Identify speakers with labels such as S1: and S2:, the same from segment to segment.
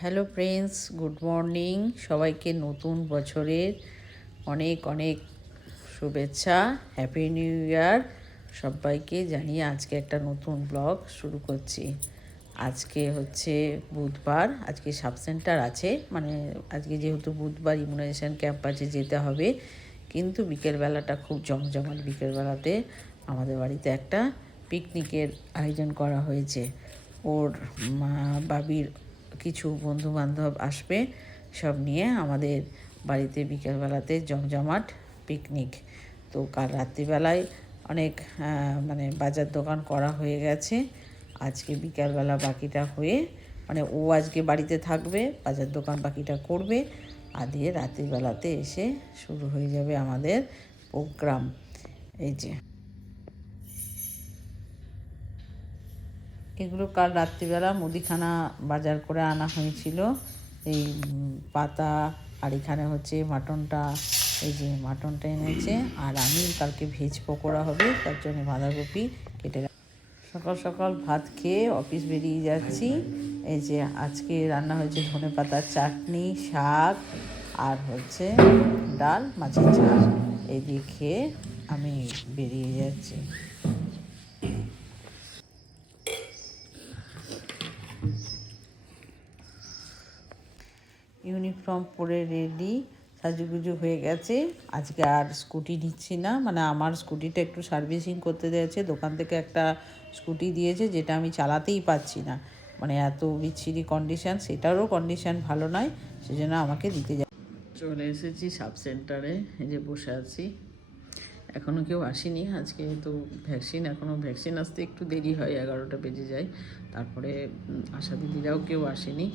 S1: Hello friends, good morning. সবাইকে নতুন বছরের অনেক অনেক শুভেচ্ছা। Happy new year. সবাইকে জানিয়ে আজকে একটা নতুন ব্লগ শুরু করছি। আজকে হচ্ছে বুধবার, আজকে সাব সেন্টার আছে মানে আজকে যেহেতু বুধবার ইমিউনাইজেশন ক্যাম্প আছে, যেতে হবে। কিন্তু বিকেলবেলাটা খুব জমজমাট বিকেলবেলাতে আমাদের বাড়িতে একটা পিকনিকের আয়োজন করা হয়েছে। ওর মা বাবির কিছু বন্ধু বান্ধব আসবে, সব নিয়ে আমাদের বাড়িতে বিকেলবেলাতে জমজমাট পিকনিক তো কাল রাত্রিবেলায় অনেক মানে বাজার দোকান করা হয়ে গেছে। আজকে বিকালবেলা বাকিটা হয়ে মানে ও আজকে বাড়িতে থাকবে, বাজার দোকান বাকিটা করবে, আর দিয়ে রাত্রিবেলাতে এসে শুরু হয়ে যাবে আমাদের প্রোগ্রাম। এই যে। এগুলো কাল রাত্রিবেলা মুদিখানা বাজার করে আনা হয়েছিল। এই পাতা, আর এখানে হচ্ছে মাটনটা, এই যে মাটনটা এনেছে। আর আমি কালকে ভেজ পকোড়া হবে, তার জন্য বাঁধাকপি কেটে সকাল সকাল ভাত খেয়ে অফিস বেরিয়ে যাচ্ছি। এই যে আজকে রান্না হয়েছে ধনে পাতার চাটনি, শাক, আর হচ্ছে ডাল, মাছের ঝাল। এই দিয়ে খেয়ে আমি বেরিয়ে যাচ্ছি। ইউনিফর্ম পরে রেডি সাজুগুজু হয়ে গেছে। আজকে আর স্কুটি নিচ্ছি না মানে আমার স্কুটিটা একটু সার্ভিসিং করতে দিয়েছে। দোকান থেকে একটা স্কুটি দিয়েছে, যেটা আমি চালাতেই পাচ্ছি না। মানে এত বিচ্ছিরি কন্ডিশান সেটারও কন্ডিশান ভালো নয়, সেজন্য আমাকে দিতে যা চলে এসেছি সাব সেন্টারে যে বসে আছি। এখনও কেউ আসেনি, আজকে তো ভ্যাকসিন এখনও ভ্যাকসিন আসতে একটু দেরি হয়, এগারোটা বেজে যায়। তারপরে আশা দিদিরাও কেউ আসেনি।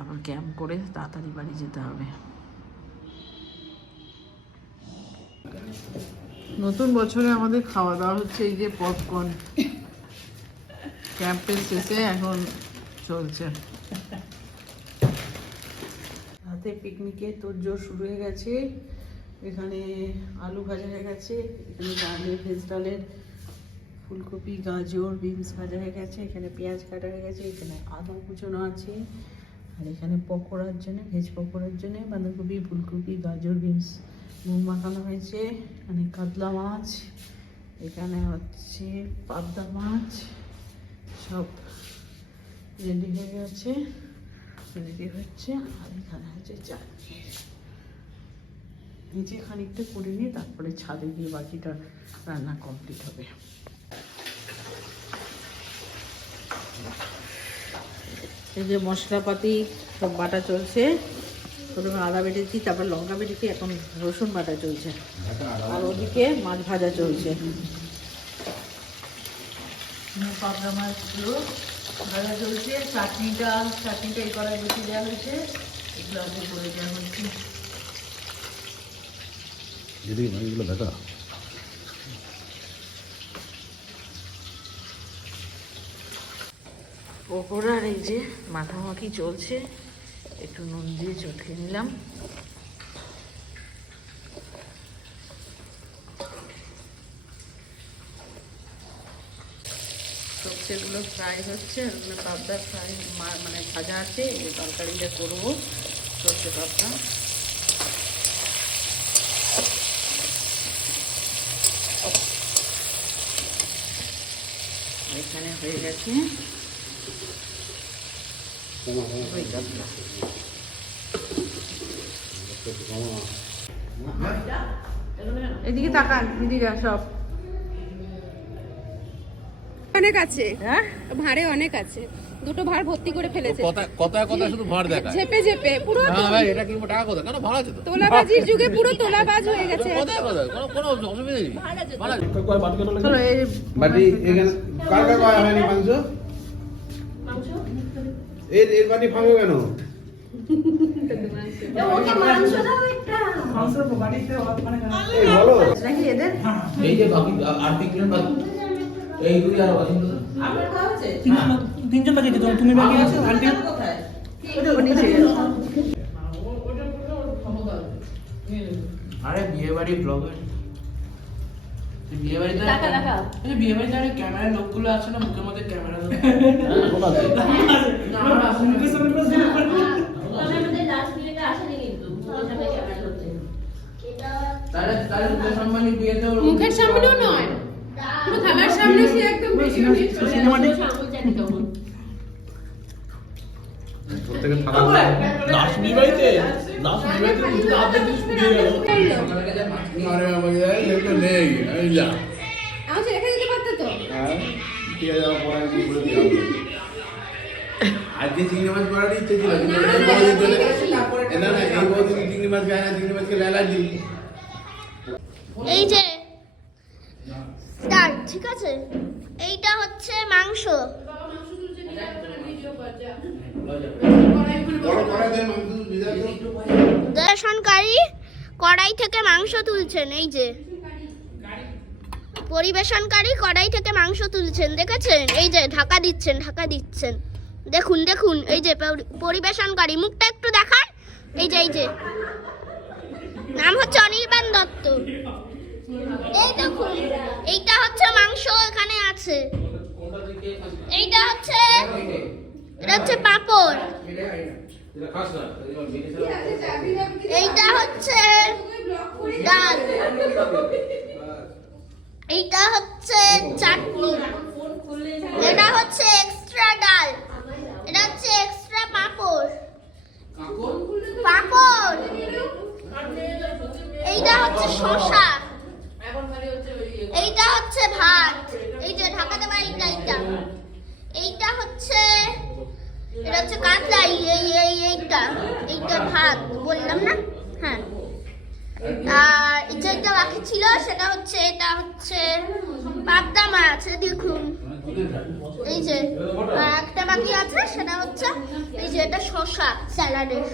S1: আবার ক্যাম্প করে তাড়াতাড়ি বাড়ি যেতে হবে। নতুন বছরে আমাদের খাওয়া দাওয়া হচ্ছে এই যে পপকর্ন ক্যাম্পের শেষে এখন চলছে। রাতে পিকনিকে তোরজোর শুরু হয়ে গেছে। এখানে আলু ভাজা হয়ে গেছে। এখানে ডালের, ভেজ ডালের, ফুলকপি, গাজর, বিনস ভাজা হয়ে গেছে। এখানে পেঁয়াজ কাটা হয়ে গেছে। এখানে আদা কুচনো আছে। আর এখানে পকোড়ার জন্য, ভেজ পকোড়ার জন্য বাঁধাকপি, ফুলকপি, গাজর, বিনস নুন মাখানো হয়েছে। এখানে কাতলা মাছ, এখানে হচ্ছে পাবদা মাছ, সব রেডি হয়ে গেছে রেডি হচ্ছে। আর এখানে হচ্ছে চাটনি। নিচে খানিকটা করে নিয়ে তারপরে ছাদে গিয়ে বাকিটা রান্না কমপ্লিট হবে। এই যে মশলাপাতি সব বাটা চলছে। প্রথমে আদা বেটেছি তারপর লঙ্কা বেটেছি এখন রসুন বাটা চলছে। আর ওদিকে মাছ ভাজা চলছে। পাবদা মাছগুলো ভাজা চলছে। চাটনিটা চাটনিটা এই করায় বেশি দেওয়া হয়েছে। এগুলো করে দেওয়া হয়েছে
S2: দেখা
S1: পকোড়ার এই যে মাখামাখি চলছে, একটু নুন দিয়ে চটকে নিলাম সবজিগুলো ফ্রাই হচ্ছে, আর ওগুলো পাবদা ফ্রাই মানে ভাজা আছে, এই তরকারিটা করব, সর্ষে পাবদা এখানে হয়ে গেছে। এদিকে তাকান দিদিরা সব।
S3: অনেক আছে।
S1: হ্যাঁ?
S3: ভাড়ে অনেক আছে। দুটো ভাড় ভর্তি করে ফেলেছে।
S2: কথা কথা কথা শুধু ভাড় দেখায়।
S3: ঝেপে ঝেপে পুরো
S2: না ভাই এটা কি টাকা কথা কেন ভাড়া আছে তো?
S3: তোলাবাজির যুগে পুরো তোলাবাজ হয়ে গেছে।
S2: কোথায় কথা কোনো কোনো অসুবিধা নেই। ভাড়া আছে।
S1: চলো এই
S4: এখানে কার কার এর এর বাটি ফাঁকো কেন? এই
S5: এই যে বাকি আর তিনজন বাকি। এই দুই আর
S1: হচ্ছে
S6: তিনজন বাকি তুমি বাকি আছো আন্টি?
S1: কোথায়? ওটা ওর নিচে গেছে
S5: আরে বিয়ে বাড়ি ব্লগে
S6: বিয়ে বাড়িতে বিয়ে বাড়িতে আরে ক্যামেরার লোকগুলো আছে না মুখের মধ্যে ক্যামেরা মুখের
S3: সামনেও নয়। পুরো থালার সামনে সে একদম বেশি
S6: সিনেমাটিক
S4: হ্যাঁ। আজকে চিংড়ি মাছ করার ইচ্ছে ছিল
S3: না, না,
S4: এই চিংড়ি মাছ খায় না চিংড়ি মাছ খেলে অ্যালার্জি
S7: এই যে স্টার্ট ঠিক আছে? এইটা হচ্ছে মাংস। পরিবেশনকারী কড়াই থেকে মাংস তুলছেন, এই যে। পরিবেশনকারী কড়াই থেকে মাংস তুলছেন, দেখেছেন? এই যে, ঢাকা দিচ্ছেন ঢাকা দিচ্ছেন। দেখুন দেখুন, এই যে পরিবেশনকারী, মুখটা একটু দেখান। এই যে এই যে। নাম হচ্ছে অনির্বাণ দত্ত। এই দেখুন, এইটা হচ্ছে মাংস এখানে আছে। এইটা হচ্ছে এটা হচ্ছে পাঁপড়। এইটা হচ্ছে ডাল। এইটা হচ্ছে চাটনি। এটা হচ্ছে এক্সট্রা ডাল। এটা হচ্ছে এক্সট্রা পাঁপড়। পাঁপড়। এইটা হচ্ছে শসা। এইটা হচ্ছে ভাত। এই যে ঢাকা দেওয়া এইটা এইটা। এইটা হচ্ছে এটা হচ্ছে কাতলা এই এই এই এইটা এইটা ভাত বললাম না? হ্যাঁ। আর যেটা বাকি ছিল সেটা হচ্ছে এটা হচ্ছে পাবদা মাছ দেখুন এই যে আর একটা বাকি আছে সেটা হচ্ছে এই যে এটা শসা স্যালাডের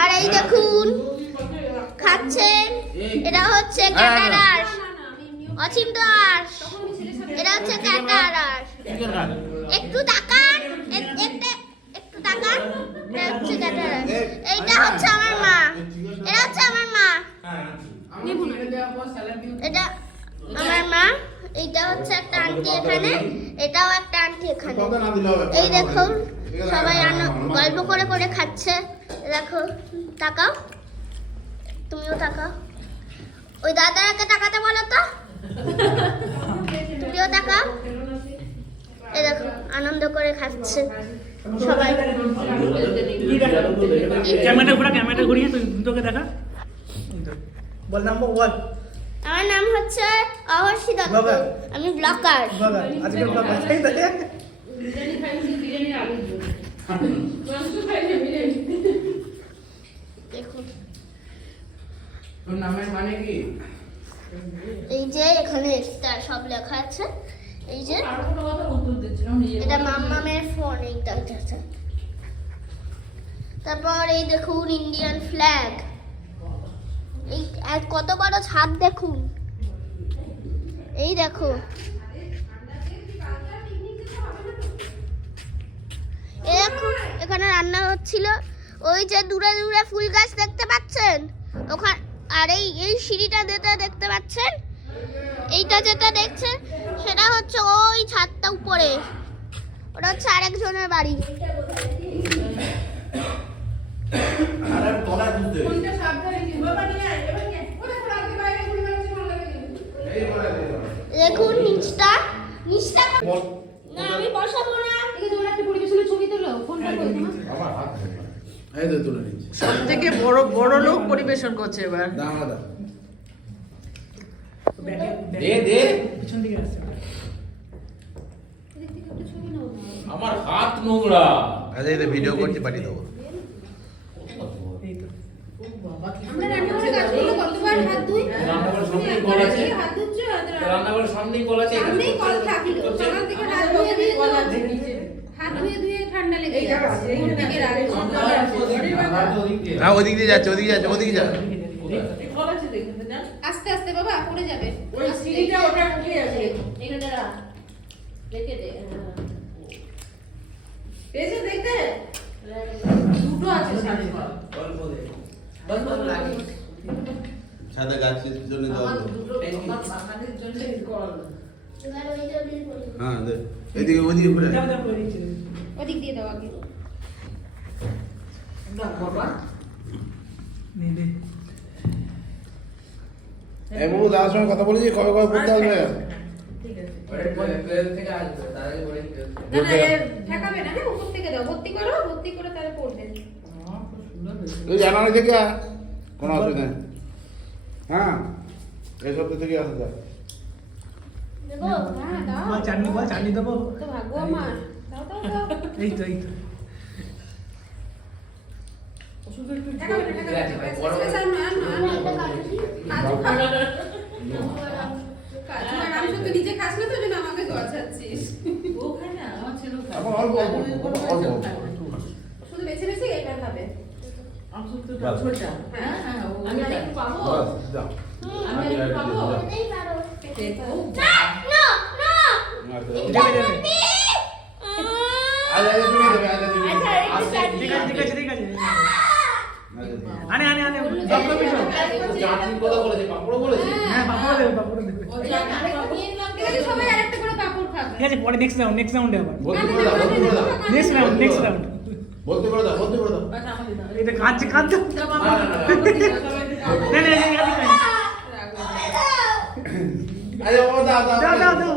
S7: আর এই দেখুন খাচ্ছেন এটা হচ্ছে ক্যাটারার অচিন্ত আস এটা হচ্ছে ক্যাটারার একটু তাকান তাকান এটা হচ্ছে ক্যাটারার এইটা হচ্ছে আমার মা। এটা হচ্ছে আমার মা। এটা আমার মা। এইটা হচ্ছে একটা আন্টি এখানে। এটাও একটা আন্টি এখানে। এই দেখো সবাই আনো- গল্প করে করে খাচ্ছে। দেখো তাকাও। তুমিও তাকাও। ওই দাদাকে তাকাতে বলো তো। তুমিও তাকাও। এই দেখো আনন্দ করে খাচ্ছে। সবাই
S6: ক্যামেরাটা ঘোরা ক্যামেরাটা ঘুরিয়ে তুই তোকে দেখা। বল নাম্বার বল
S7: আমার নাম হচ্ছে অহর্ষি দত্ত। আমি ব্লকার
S6: আজকে তাই তোর নামের মানে কি?
S7: এই যে এখানে স্টার সব লেখা আছে। এই যে? এটা মাম্মামের ফোন এইটা। তারপর এই দেখুন ইন্ডিয়ান ফ্ল্যাগ এই কত বড় ছাদ দেখুন? এই দেখো। এই দেখুন এখানে রান্না হচ্ছিল। ওই যে দূরে দূরে ফুল গাছ দেখতে পাচ্ছেন? ওখানে আর এই এই সিঁড়িটা যেটা দেখতে পাচ্ছেন? এইটা যেটা দেখছেন সেটা হচ্ছে ওই ছাদটা উপরে। ওটা হচ্ছে আরেকজনের বাড়ি। দেখুন নিচটা। না আমি বসাবো না।
S1: সব থেকে বড় বড় লোক পরিবেশন করছে এবার।
S4: দাঁড়া। দে
S5: দে।
S6: পিছন দিকে আসছে
S5: আমার হাত নোংরা।
S4: আচ্ছা এই ভিডিও করছি পাঠিয়ে দেবো।
S5: রান্নাঘরের সামনেই কল আছে।
S3: দিয়ে যাচ্ছে। ওদিকে রাখো
S4: হ্যাঁ যাচ্ছে। ওদিকে যাচ্ছে যা
S3: আস্তে আস্তে বাবা পড়ে যাবে। ওই সিঁড়িটা ওটা উঠে আছে? এখানে রাখ রেখে দে পেয়েছে দেখতে? দুটো আছে সামনে
S4: সাদা গাছের জল
S7: এবার ওইটা বের করে দেবো।
S4: হ্যাঁ দে। এদিকে ওদিকে
S6: দাও দাও করে
S3: ওদিক দিয়ে দাও আগে।
S6: নে দে।
S2: এই বাবু দাদার সঙ্গে কথা বলেছি কবে কবে পড়তে আসবে?
S3: না না এ ঠেকাবে না হ্যাঁ থেকে
S2: কোনো অসুবিধা নেই। হ্যাঁ এই সপ্তাহ থেকে আসা যায়।
S7: দেবো?
S3: হ্যাঁ
S6: চাটনি চাটনি এই তো এই তো।
S7: একটা
S3: নিজে খাস না তো আমাকে গছাচ্ছিস শুধু বেছে বেছে এটা খাবে হ্যাঁ
S8: আমি আর পাবো আমি পাবো
S7: না, না, না।
S2: আচ্ছা।
S6: ঠিক আছে ঠিক আছে ঠিক আছে
S2: আচ্ছা
S6: আনে আনে আনে সব করবি তো
S4: চাটনির কথা বলেছে পাপড় বলেছে
S6: হ্যাঁ পাপড় দেবে পাপড় দেবে
S3: ঠিক আছে সবাই আরেকটা করে কাপড় খাবে
S6: ঠিক আছে পরে নেক্সট রাউন্ড নেক্সট রাউন্ডে আবার। নেক্সট রাউন্ড নেক্সট রাউন্ড
S4: বলতে দাও বলতে দাও।
S6: এটা কাঁদছে কাঁদছে।
S4: না না না
S2: আরে ও দাও দাও
S6: দাও দাও দাও।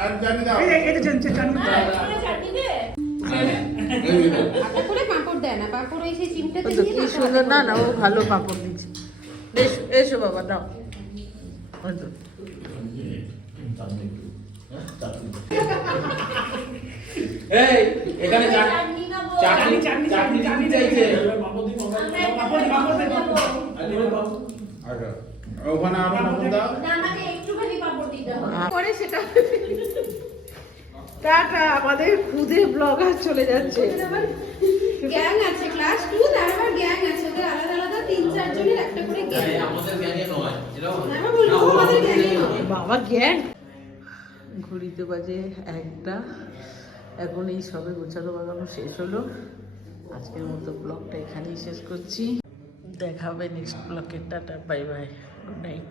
S2: আর জানি দাও।
S6: এই এটা চান চান
S2: দাও।
S3: পাঁপড় দেয় না পাঁপড় ওই সেই চিমটাতে দিয়ে
S1: কি
S3: না
S1: না না ও ভালো পাপড় দিচ্ছে এসো বাবা দাও।
S4: এই এখানে
S7: চাটনি
S4: চাটনি
S6: চাটনি,
S4: চাটনি চাইছে।
S2: ওখানে
S7: আরও।
S3: পরে সেটা
S1: টাটা আমাদের খুদে ব্লগার চলে যাচ্ছে।
S3: গ্যাং আছে ক্লাস টু তার আবার গ্যাং আছে ওদের আলাদা আলাদা তিন চারজনের একটা করে গ্যাং
S4: আমাদের গ্যাংয়ে নয় এরকম
S3: আমি বলব ও আমাদের গ্যাংই নয়
S1: বাবা জ্ঞান ঘড়িতে বাজে একটা। এখন এই সবে গোছানো বাগানো শেষ হলো। আজকের মতো ব্লগটা এখানেই শেষ করছি। দেখাবে নেক্সট ব্লগের। Tata bye bye good night